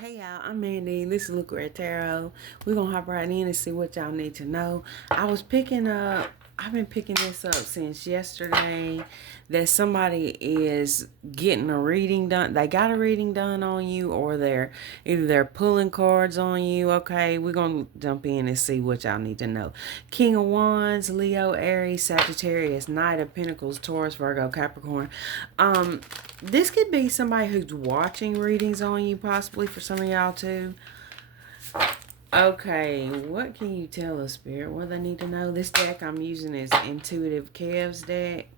Hey y'all, I'm Mandy. This is Luca at Tarot. We're gonna hop right in and see what y'all need to know. I've been picking this up since yesterday that somebody is getting a reading done. They got a reading done on you, or they're pulling cards on you. Okay, we're gonna jump in and see what y'all need to know. King of Wands, Leo, Aries, Sagittarius, Knight of Pentacles, Taurus, Virgo, Capricorn. Um, this could be somebody who's watching readings on you, possibly for some of y'all too. Okay, what can you tell us, Spirit? What do they need to know? This deck I'm using is Intuitive Kev's deck.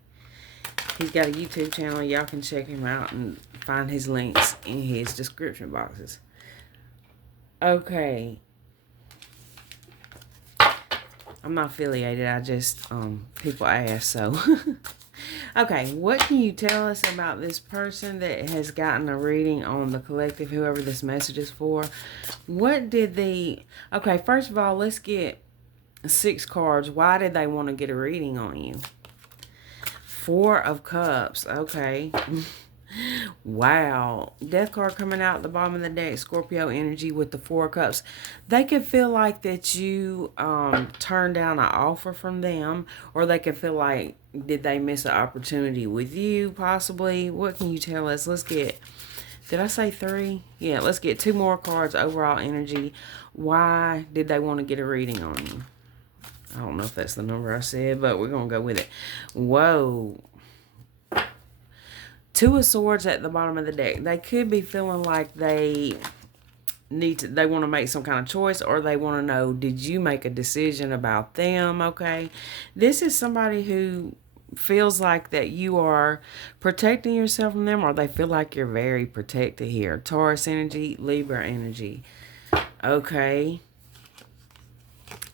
He's got a YouTube channel. Y'all can check him out and find his links in his description boxes. Okay. I'm not affiliated. I just, people ask, so. Okay, what can you tell us about this person that has gotten a reading on the collective, whoever this message is for? What did the... Okay, first of all, let's get 6 cards. Why did they want to get a reading on you? 4 of Cups. Okay. Wow. Death card coming out at the bottom of the deck. Scorpio energy with the 4 cups. They could feel like that you turned down an offer from them, or they could feel like, did they miss an opportunity with you possibly? What can you tell us? Let's get, did I say 3? Yeah, let's get 2 more cards. Overall energy. Why did they want to get a reading on you? I don't know if that's the number I said, but we're going to go with it. Whoa. 2 of Swords at the bottom of the deck. They could be feeling like they want to make some kind of choice, or they want to know, did you make a decision about them? Okay. This is somebody who feels like that you are protecting yourself from them, or they feel like you're very protected here. Taurus energy, Libra energy. Okay.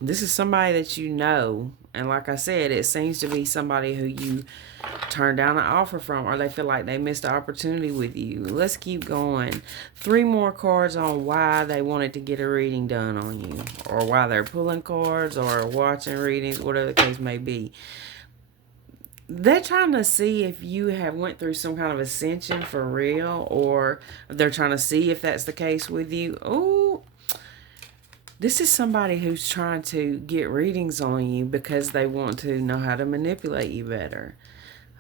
This is somebody that you know, and like I said, it seems to be somebody who you turned down an offer from, or they feel like they missed an opportunity with you. Let's keep going. 3 more cards on why they wanted to get a reading done on you, or why they're pulling cards or watching readings, whatever the case may be. They're trying to see if you have went through some kind of ascension for real, or they're trying to see if that's the case with you. Oh, this is somebody who's trying to get readings on you because they want to know how to manipulate you better.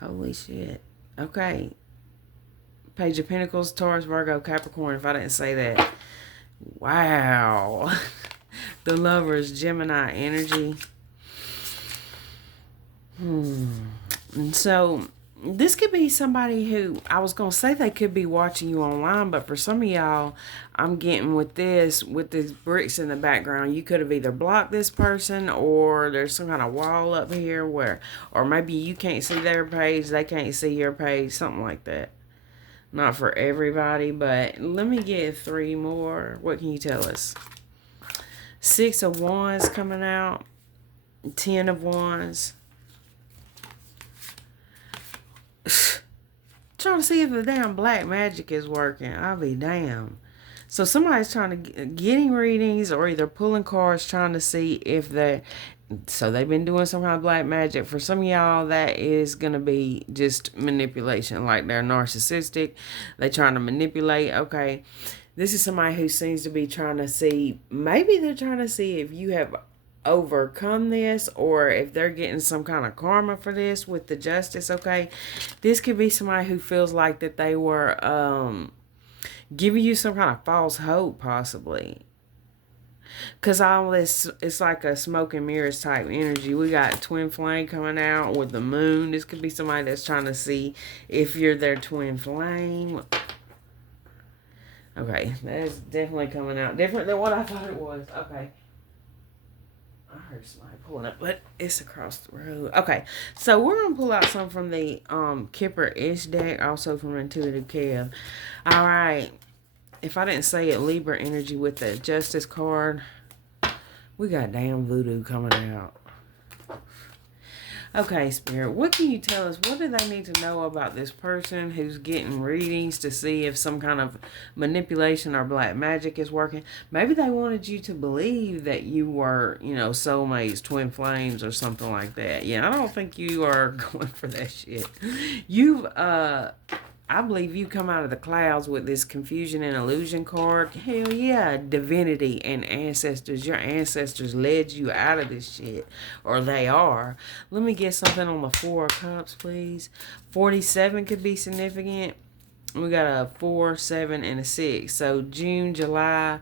Holy shit. Okay. Page of Pentacles, Taurus, Virgo, Capricorn, if I didn't say that. Wow. The Lovers, Gemini energy. And so this could be somebody who, I was going to say they could be watching you online, but for some of y'all, I'm getting with these bricks in the background, you could have either blocked this person, or there's some kind of wall up here where, or maybe you can't see their page, they can't see your page, something like that. Not for everybody, but let me get 3 more. What can you tell us? 6 of Wands coming out. 10 of Wands. Trying to see if the damn black magic is working. I'll be damned. So somebody's trying to getting readings, or either pulling cards, trying to see if so they've been doing some kind of black magic. For some of y'all, that is going to be just manipulation. Like they're narcissistic. They're trying to manipulate. Okay. This is somebody who seems to be trying to see, maybe they're trying to see if you have overcome this, or if they're getting some kind of karma for this with the justice. Okay. This could be somebody who feels like that they were giving you some kind of false hope, possibly. Because all this, it's like a smoke and mirrors type energy. We got twin flame coming out with the moon. This could be somebody that's trying to see if you're their twin flame. Okay, that's definitely coming out different than what I thought it was. Okay. I heard somebody pulling up, but it's across the road. Okay, so we're going to pull out some from the Kipper-ish deck, also from Intuitive Kev. All right. If I didn't say it, Libra energy with the Justice card. We got damn voodoo coming out. Okay, Spirit, what can you tell us? What do they need to know about this person who's getting readings to see if some kind of manipulation or black magic is working? Maybe they wanted you to believe that you were, soulmates, twin flames, or something like that. Yeah, I don't think you are going for that shit. I believe you come out of the clouds with this confusion and illusion card. Hell yeah, divinity and ancestors. Your ancestors led you out of this shit, or they are. Let me get something on the 4 of Cups, please. 47 could be significant. We got a 4, 7, and a 6. So June, July,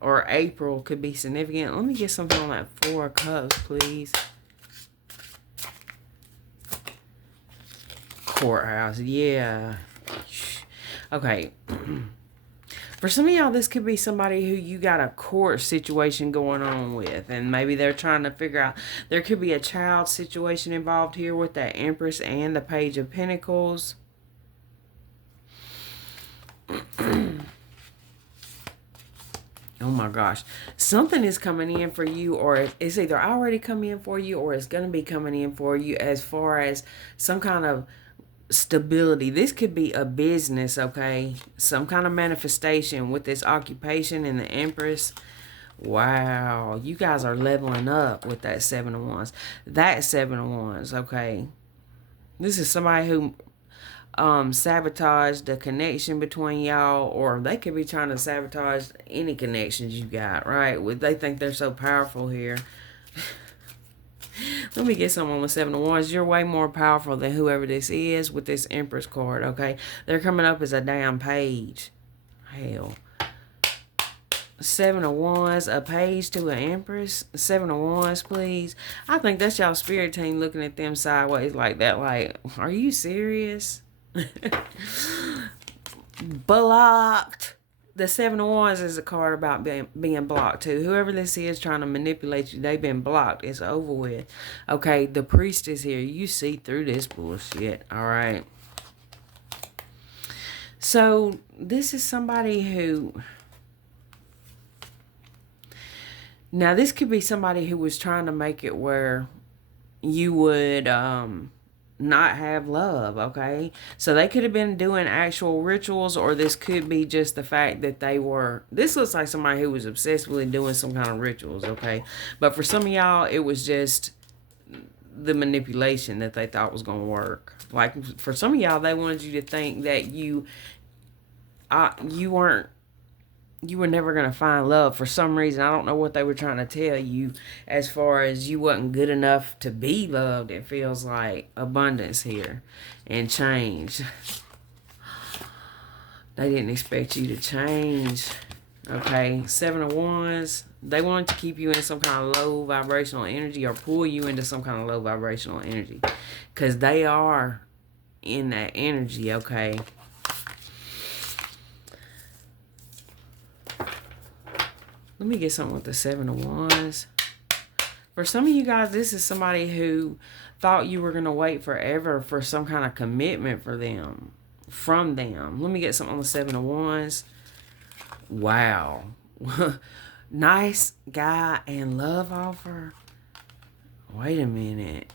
or April could be significant. Let me get something on that 4 of Cups, please. Courthouse, yeah. Okay. For some of y'all, this could be somebody who you got a court situation going on with, and maybe they're trying to figure out. There could be a child situation involved here with that Empress and the Page of Pentacles. Oh my gosh. Something is coming in for you, or it's either already coming in for you or it's going to be coming in for you as far as some kind of stability. This could be a business, okay? Some kind of manifestation with this occupation and the Empress. Wow. You guys are leveling up with that 7 of Wands. That 7 of Wands, okay? This is somebody who sabotage the connection between y'all, or they could be trying to sabotage any connections you got, right? They think they're so powerful here. Let me get some on the 7 of Wands. You're way more powerful than whoever this is with this Empress card, okay? They're coming up as a damn page. Hell. 7 of Wands, a page to an Empress. 7 of Wands, please. I think that's y'all spirit team looking at them sideways like that. Like, are you serious? Blocked. The 7 of Wands is a card about being blocked too. Whoever this is trying to manipulate you, they've been blocked. It's over with. Okay, the Priest is here. You see through this bullshit. All right. So this is somebody who... Now this could be somebody who was trying to make it where you would... not have love, okay? So they could have been doing actual rituals, or this could be just the fact that they were... This looks like somebody who was obsessively doing some kind of rituals, okay? But for some of y'all, it was just the manipulation that they thought was going to work. Like, for some of y'all, they wanted you to think that you were never going to find love for some reason. I don't know what they were trying to tell you as far as you wasn't good enough to be loved. It feels like abundance here and change. They didn't expect you to change. Okay, 7 of Wands. They wanted to keep you in some kind of low vibrational energy or pull you into some kind of low vibrational energy. Because they are in that energy, okay? Let me get something with the 7 of Wands. For some of you guys, this is somebody who thought you were going to wait forever for some kind of commitment from them. Let me get something on the 7 of Wands. Wow. Nice guy and love offer. Wait a minute.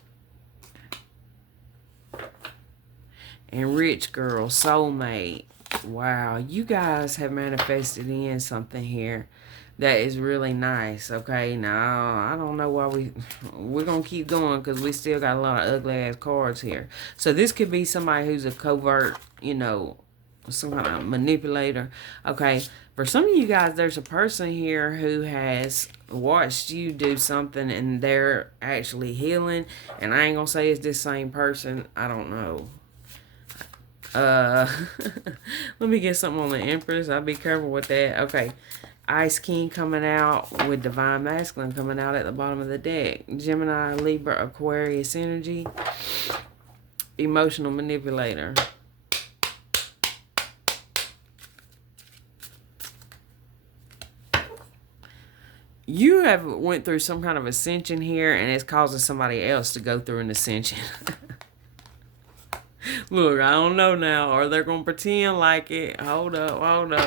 And rich girl, soulmate. Wow. You guys have manifested in something here that is really nice, okay? Now, I don't know why we're going to keep going because we still got a lot of ugly-ass cards here. So this could be somebody who's a covert, you know, some kind of manipulator, okay? For some of you guys, there's a person here who has watched you do something and they're actually healing. And I ain't going to say it's this same person. I don't know. Let me get something on the Empress. I'll be careful with that. Okay. Ice King coming out with Divine Masculine coming out at the bottom of the deck. Gemini, Libra, Aquarius energy. Emotional manipulator. You have went through some kind of ascension here and it's causing somebody else to go through an ascension. Look, I don't know now. Or they're going to pretend like it. Hold up.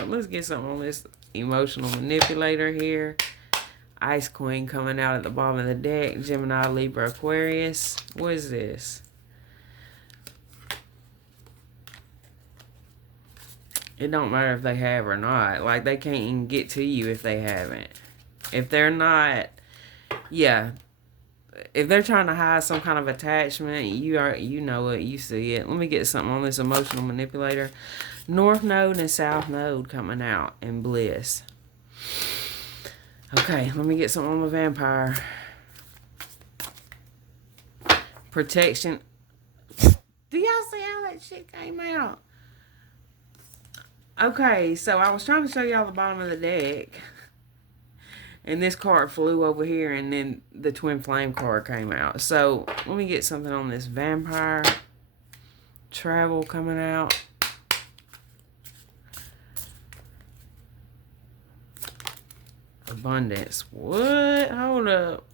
Let's get something on this emotional manipulator here. Ice Queen coming out at the bottom of the deck. Gemini, Libra, Aquarius. What is this? It don't matter if they have or not. Like, they can't even get to you if they haven't. If they're not, yeah. if they're trying to hide some kind of attachment, you know it, you see it. Let me get something on this emotional manipulator. North node and south node coming out in bliss. Okay, let me get something on the vampire. Protection. Do y'all see how that shit came out? Okay, so I was trying to show y'all the bottom of the deck. And this card flew over here, and then the twin flame card came out. So let me get something on this vampire. Travel coming out. Abundance. What? Hold up.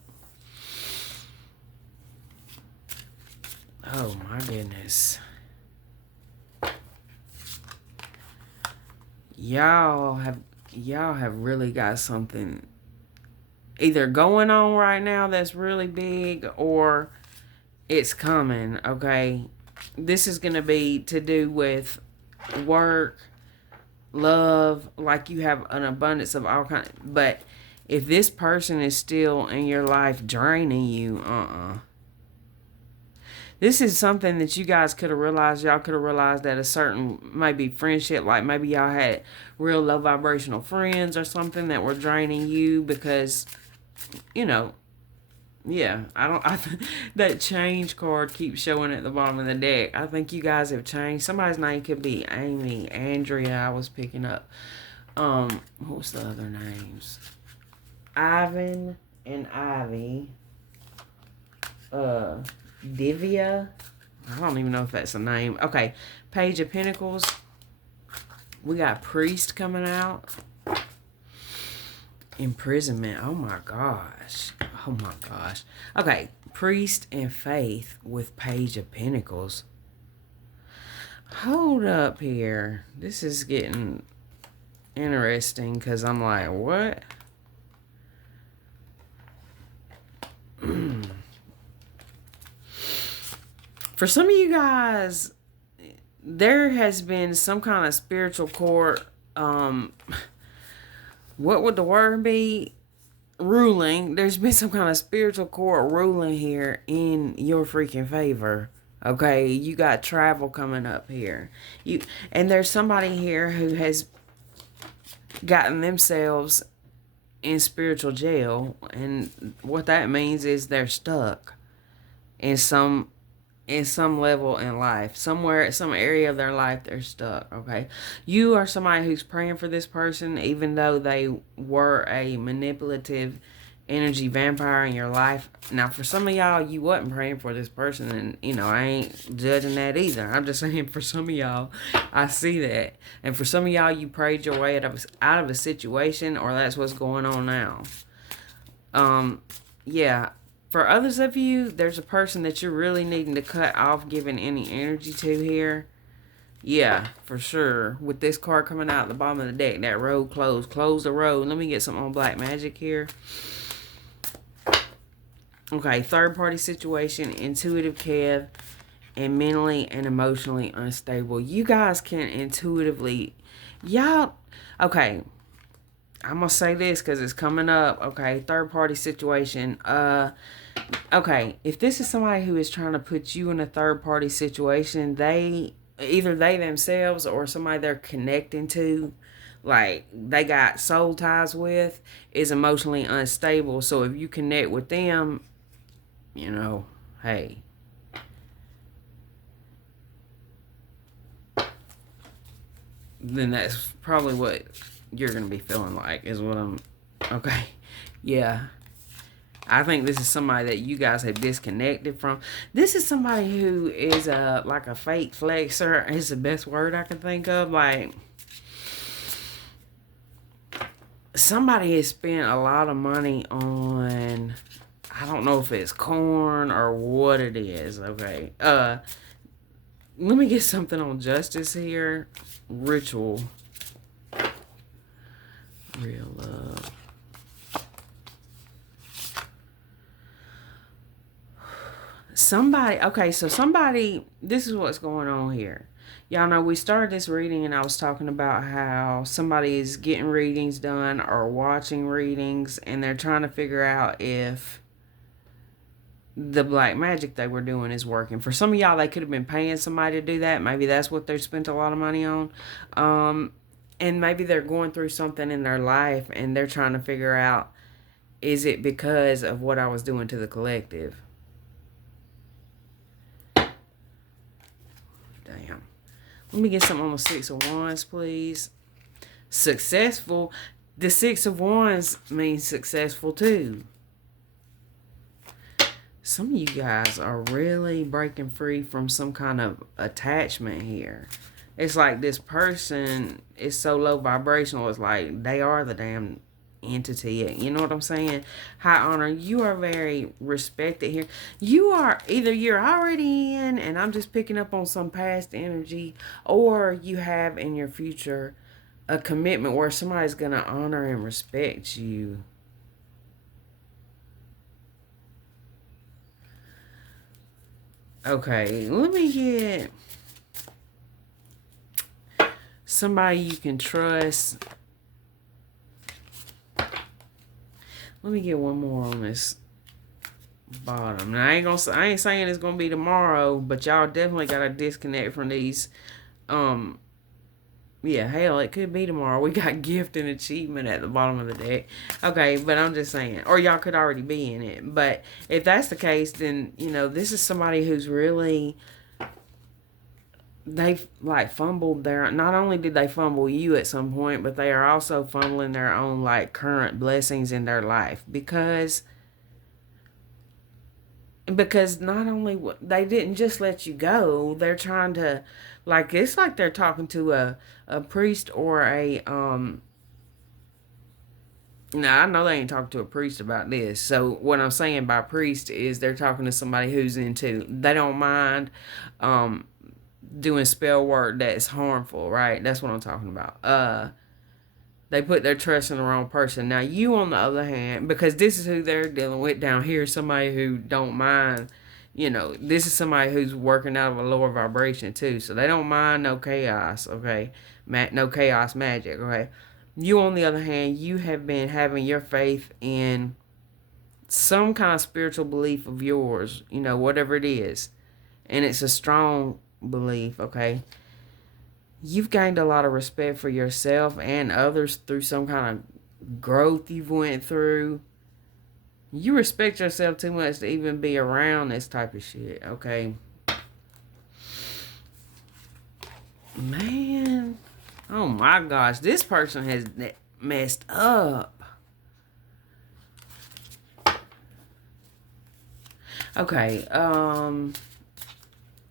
Oh my goodness. Y'all have really got something either going on right now that's really big, or it's coming, okay? This is going to be to do with work, love, like you have an abundance of all kinds. But if this person is still in your life draining you, this is something that you guys could have realized. Y'all could have realized that a certain, maybe friendship, like maybe y'all had real low vibrational friends or something that were draining you because, you know, yeah, that change card keeps showing at the bottom of the deck. I think you guys have changed. Somebody's name could be Amy, Andrea, I was picking up. What's the other names? Ivan and Ivy. Divya. I don't even know if that's a name. Okay, Page of Pentacles. We got Priest coming out. Imprisonment. Oh my gosh. Oh my gosh. Okay, Priest and Faith with Page of Pentacles. Hold up here. This is getting interesting because I'm like, what? For some of you guys, there has been some kind of spiritual court, what would the word be? Ruling. There's been some kind of spiritual court ruling here in your freaking favor. Okay, you got travel coming up here. And there's somebody here who has gotten themselves in spiritual jail, and what that means is they're stuck in some level in life. Somewhere, some area of their life, they're stuck, okay? You are somebody who's praying for this person, even though they were a manipulative energy vampire in your life. Now, for some of y'all, you wasn't praying for this person, and, you know, I ain't judging that either. I'm just saying, for some of y'all, I see that. And for some of y'all, you prayed your way out of a situation, or that's what's going on now. Yeah. For others of you, there's a person that you're really needing to cut off giving any energy to here. Yeah, for sure. With this card coming out at the bottom of the deck, that road closed. Close the road. Let me get something on Black Magic here. Okay, third party situation, intuitive Kev, and mentally and emotionally unstable. You guys can intuitively, y'all, okay, I'm going to say this because it's coming up. Okay, third party situation. Okay, if this is somebody who is trying to put you in a third party situation, either they themselves or somebody they're connecting to, like they got soul ties with, is emotionally unstable. So if you connect with them, you know, hey, then that's probably what you're going to be feeling like, is what I'm, okay, yeah. I think this is somebody that you guys have disconnected from. This is somebody who is like a fake flexer, is the best word I can think of. Like, somebody has spent a lot of money on, I don't know if it's corn or what it is, okay. Let me get something on justice here. Ritual. Real love. Somebody, okay, so somebody, this is what's going on here. Y'all know we started this reading and I was talking about how somebody is getting readings done or watching readings and they're trying to figure out if the black magic they were doing is working. For some of y'all, they could have been paying somebody to do that. Maybe that's what they spent a lot of money on. And maybe they're going through something in their life and they're trying to figure out, is it because of what I was doing to the collective? Damn. Let me get something on the Six of Wands, please. Successful. The Six of Wands means successful too. Some of you guys are really breaking free from some kind of attachment here. It's like this person is so low vibrational. It's like they are the damn entity. You know what I'm saying? High honor. You are very respected here. You are either you're already in, and I'm just picking up on some past energy, or you have in your future a commitment where somebody's going to honor and respect you. Okay, let me get somebody you can trust. Let me get one more on this bottom. Now I ain't saying it's gonna be tomorrow, but y'all definitely gotta disconnect from these. Yeah, hell, it could be tomorrow. We got gift and achievement at the bottom of the deck. Okay, but I'm just saying, or y'all could already be in it. But if that's the case, then this is somebody who's really, they've like fumbled their, not only did they fumble you at some point, but they are also fumbling their own like current blessings in their life because not only they didn't just let you go, they're trying to, like, it's like they're talking to a priest or a now I know they ain't talking to a priest about this. So what I'm saying by priest is they're talking to somebody who's into, they don't mind doing spell work that's harmful, right? That's what I'm talking about. They put their trust in the wrong person. Now you, on the other hand, because this is who they're dealing with down here, somebody who don't mind, this is somebody who's working out of a lower vibration too. So they don't mind no chaos, okay? No chaos magic, okay? You, on the other hand, you have been having your faith in some kind of spiritual belief of yours, whatever it is. And it's a strong belief, okay? You've gained a lot of respect for yourself and others through some kind of growth you've went through. You respect yourself too much to even be around this type of shit, okay? Man, oh my gosh, this person has messed up. Okay,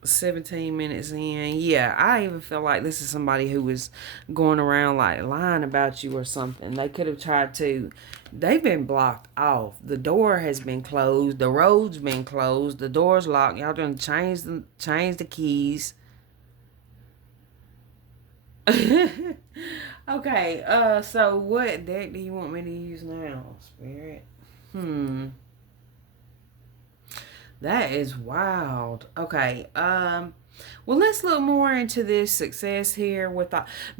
17 minutes in. Yeah, I even feel like this is somebody who was going around like lying about you or something. They could have tried to, they've been blocked off. The door has been closed. The road's been closed. The door's locked. Y'all done change the keys. Okay, so what deck do you want me to use now, Spirit? That is wild. Okay. Well, let's look more into this success here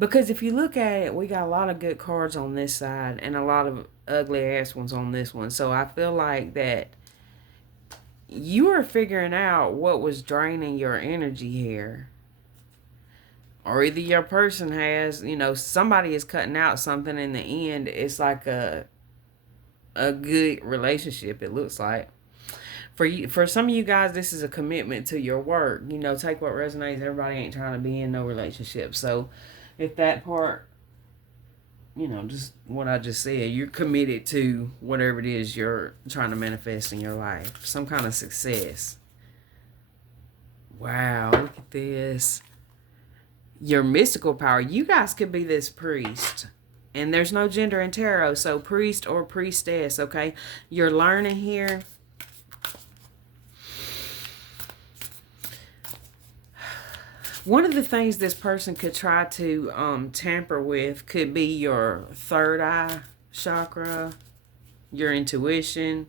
because if you look at it, we got a lot of good cards on this side and a lot of ugly ass ones on this one. So I feel like that you are figuring out what was draining your energy here. Or either your person has, somebody is cutting out something in the end. It's like a good relationship, it looks like. For some of you guys, this is a commitment to your work. Take what resonates. Everybody ain't trying to be in no relationship. So if that part, just what I just said, you're committed to whatever it is you're trying to manifest in your life. Some kind of success. Wow, look at this. Your mystical power. You guys could be this priest. And there's no gender in tarot. So priest or priestess, okay? You're learning here. One of the things this person could try to tamper with could be your third eye chakra, your intuition.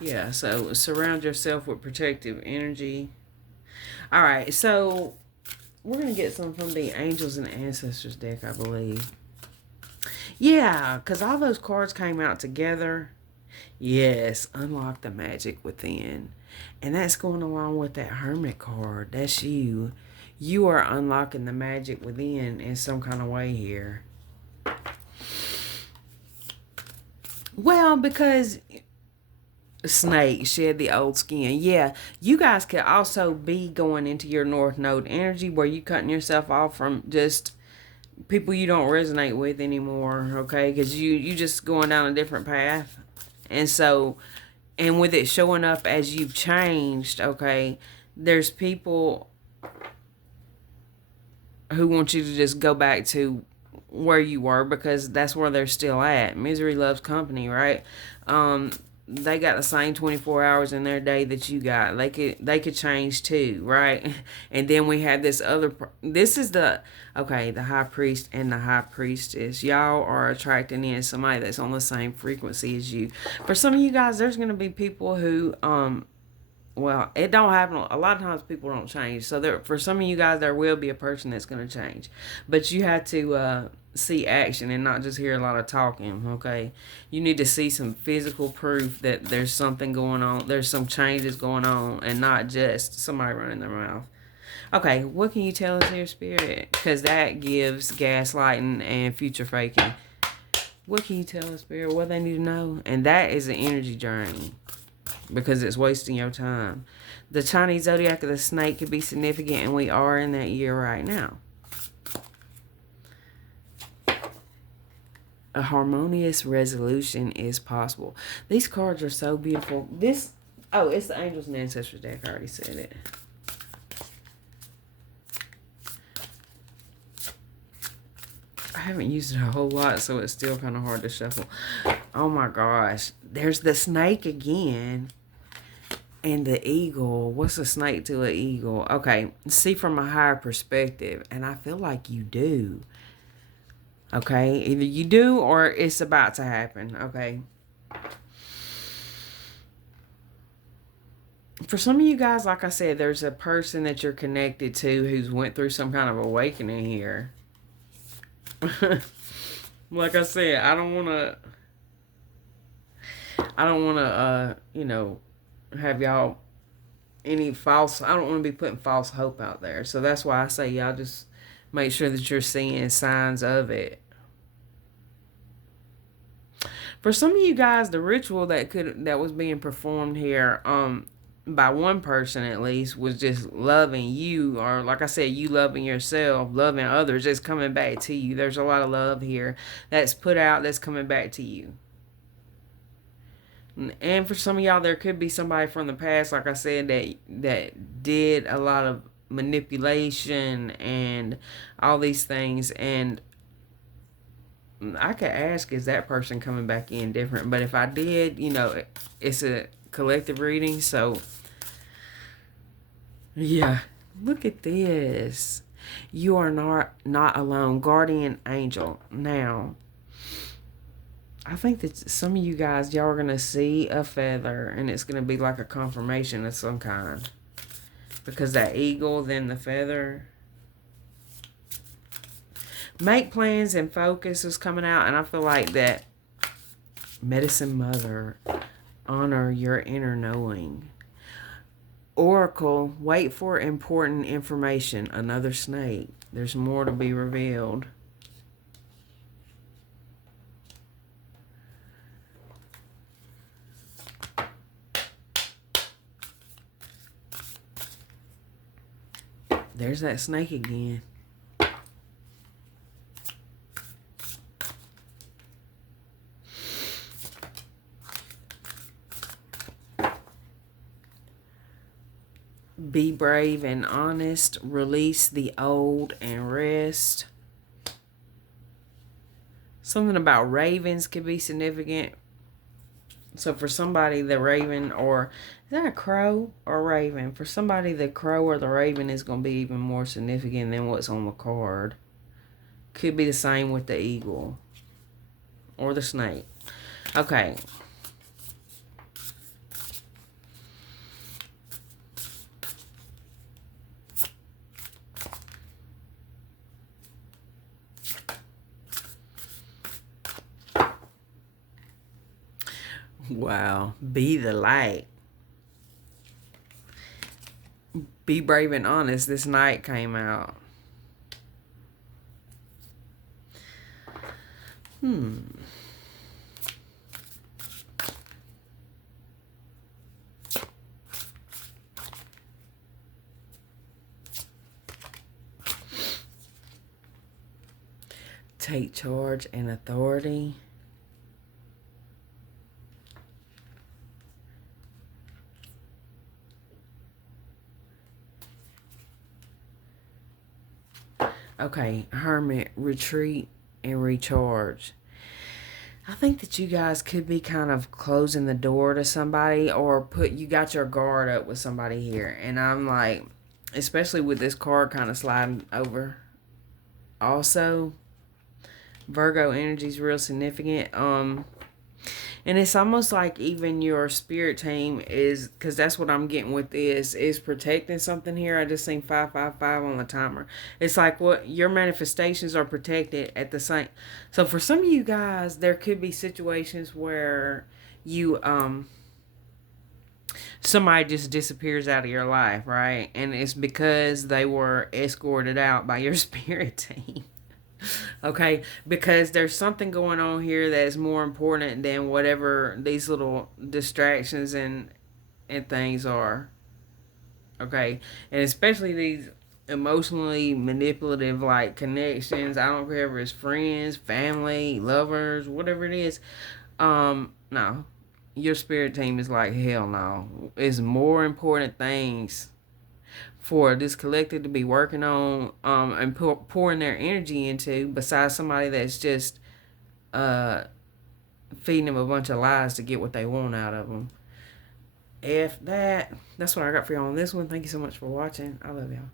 Yeah, so surround yourself with protective energy. All right, so we're going to get some from the Angels and Ancestors deck, I believe. Yeah, because all those cards came out together. Yes, unlock the magic within. And that's going along with that Hermit card. That's you. You are unlocking the magic within in some kind of way here. Well, because snake shed the old skin. Yeah, you guys could also be going into your North Node energy where you cutting yourself off from just people you don't resonate with anymore, okay? Because you just going down a different path. And so, and with it showing up as you've changed, okay, there's people who want you to just go back to where you were because that's where they're still at. Misery loves company, right? They got the same 24 hours in their day that you got. They could change too, right? And then we have this other. This is the the high priest and the high priestess. Y'all are attracting in somebody that's on the same frequency as you. For some of you guys, there's gonna be people who well, it don't happen. A lot of times people don't change. So there, for some of you guys, there will be a person that's going to change. But you have to see action and not just hear a lot of talking, okay? You need to see some physical proof that there's something going on. There's some changes going on and not just somebody running their mouth. Okay, what can you tell us here, Spirit? Because that gives gaslighting and future faking. What can you tell us, Spirit? What they need to know? And that is an energy journey. Because it's wasting your time. The Chinese zodiac of the snake could be significant, and we are in that year right now. A harmonious resolution is possible. These cards are so beautiful. It's the Angels and Ancestors deck. I already said it. I haven't used it a whole lot, so it's still kind of hard to shuffle. Oh my gosh. There's the snake again. And the eagle. What's a snake to an eagle? Okay. See from a higher perspective. And I feel like you do. Okay. Either you do or it's about to happen. Okay. For some of you guys, like I said, there's a person that you're connected to who's went through some kind of awakening here. Like I said, I don't want to, have y'all I don't want to be putting false hope out there. So that's why I say y'all just make sure that you're seeing signs of it. For some of you guys, the ritual that was being performed here, by one person at least, was just loving you, or like I said, you loving yourself, loving others, just coming back to you. There's a lot of love here that's put out that's coming back to you. And for some of y'all, there could be somebody from the past, like I said, that did a lot of manipulation and all these things. And I could ask, is that person coming back in different? But if I did, it's a collective reading. So, yeah. Look at this. You are not alone. Guardian angel. Now, I think that some of you guys, y'all are going to see a feather. And it's going to be like a confirmation of some kind. Because that eagle, then the feather. Make plans and focus is coming out. And I feel like that medicine mother, honor your inner knowing. Oracle, wait for important information. Another snake. There's more to be revealed. There's that snake again. Be brave and honest. Release the old and rest. Something about ravens could be significant. So for somebody, the raven, or is that a crow or raven? For somebody, the crow or the raven is going to be even more significant than what's on the card. Could be the same with the eagle or the snake. Okay. Wow. Be the light. Be brave and honest. This night came out. Take charge and authority. Okay, hermit, retreat and recharge. I think that you guys could be kind of closing the door to somebody, or you got your guard up with somebody here. And I'm like, especially with this card kind of sliding over. Also, Virgo energy is real significant. And it's almost like even your spirit team is, because that's what I'm getting with this, is protecting something here. I just seen 555 on the timer. It's like what your manifestations are protected at the same. So for some of you guys, there could be situations where you somebody just disappears out of your life, right? And it's because they were escorted out by your spirit team. Okay, because there's something going on here that is more important than whatever these little distractions and things are. Okay, and especially these emotionally manipulative like connections. I don't care if it's friends, family, lovers, whatever it is. No, your spirit team is like hell no. It's more important things for this collective to be working on and pouring their energy into, besides somebody that's just uh feeding them a bunch of lies to get what they want out of them. If that's what I got for y'all on this one. Thank you so much for watching. I love y'all.